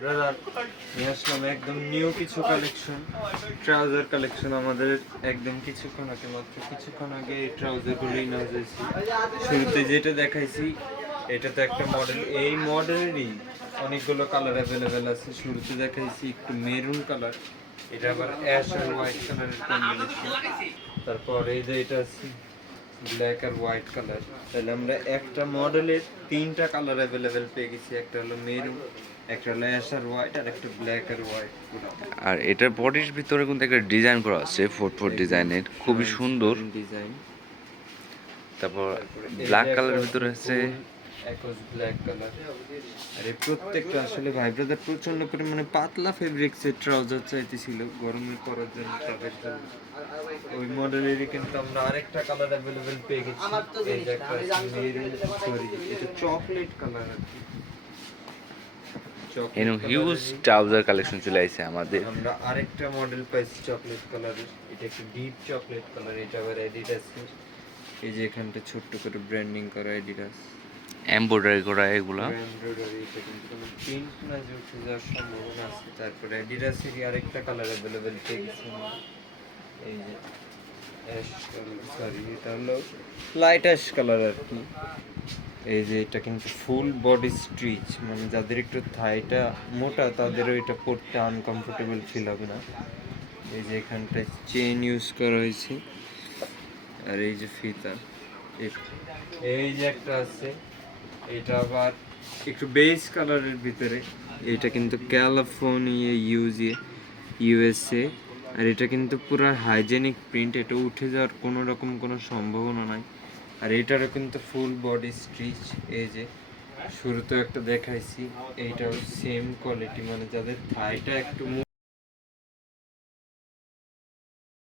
Brother নিয়ে আসলাম একদম new কিছু কালেকশন, ট্রাউজার কালেকশন আমাদের একদম কিছুক্ষণ আগে এই ট্রাউজারগুলোই নেওয়া হয়েছে। শুরুতে যেটা দেখাইছি এটা তো একটা মডেল, এই মডেলেরই অনেকগুলো কালার অ্যাভেলেবেল আছে। শুরুতে দেখাইছি একটু মেরুন কালার, এটা আবার অ্যাশ আর হোয়াইট কালারের কম্বিনেশন। তারপর এই যে এটা আছে ব্ল্যাক আর হোয়াইট কালার। তাহলে আমরা একটা মডেলের তিনটা কালার অ্যাভেলেবেল পেয়ে গেছি, একটা হলো মেরুন, একটা হলো অ্যাশ আর হোয়াইট, আর একটা ব্ল্যাক আর হোয়াইট। আর এটার বডির ভিতরে কিন্তু একটা ডিজাইন করা আছে, ফোর ডিজাইনের, খুবই সুন্দর ডিজাইন। তারপর ব্ল্যাক কালারের ভিতরে আছে একজ ব্ল্যাক কালার। আর এই প্রত্যেকটা আসলে ভাই ব্রাদার প্রচন্ড পরিমাণে পাতলা ফেব্রিক্সের ট্রাউজার চাইতেছিল গরমে পরার জন্য, তাদের জন্য ওই মডেলেরই কিন্তু আমরা আরেকটা কালার অ্যাভেলেবেল পেয়ে গেছি। এই যে একটা সরি, এটা চকলেট কালার আর কি। এরকম হিউজ ট্রাউজার কালেকশন চলে আসছে আমাদের। আমরা আরেকটা মডেল পাইছি চকলেট কালারের, এটা একটু ডিপ চকলেট কালার। এটা আবার এডিডাস, এই যে এখানটা ছোট্ট করে ব্র্যান্ডিং করা এডিডাস, এমব্রয়ডারি করা এগুলা। এমব্রয়ডারি, এটা কিন্তু কোনো প্রিন্ট না যে উঠে যাওয়ার সম্ভাবনা আছে। তারপরে এডিডাসেরই আরেকটা কালার অ্যাভেলেবেল পেয়ে গেছি আমরা, এই যে অ্যাশ কালার, সরি এটা হলো লাইট অ্যাশ কালার আর কি। এই যে এটা কিন্তু ফুল বডি স্ট্রিচ, মানে যাদের একটু থাইটা মোটা তাদেরও এটা পরতে আনকমফোর্টেবল ফিল হবে না। এই যে এখানটায় চেন ইউজ করা হয়েছে, আর এই যে ফিতা। এই যে একটা আছে, এটা আবার একটু বেজ কালারের ভিতরে, এটা কিন্তু ক্যালিফোর্নিয়া ইউএসএ। আর এটা কিন্তু পুরো হাইজেনিক প্রিন্ট, এটা উঠে যাওয়ার কোনো রকম কোনো সম্ভাবনা নাই। আর এটারও কিন্তু ফুল বডি স্ট্রিচ। এই যে শুরুতেও একটা দেখাইছি, এইটাও সেম কোয়ালিটি, মানে যাদের থাইটা একটু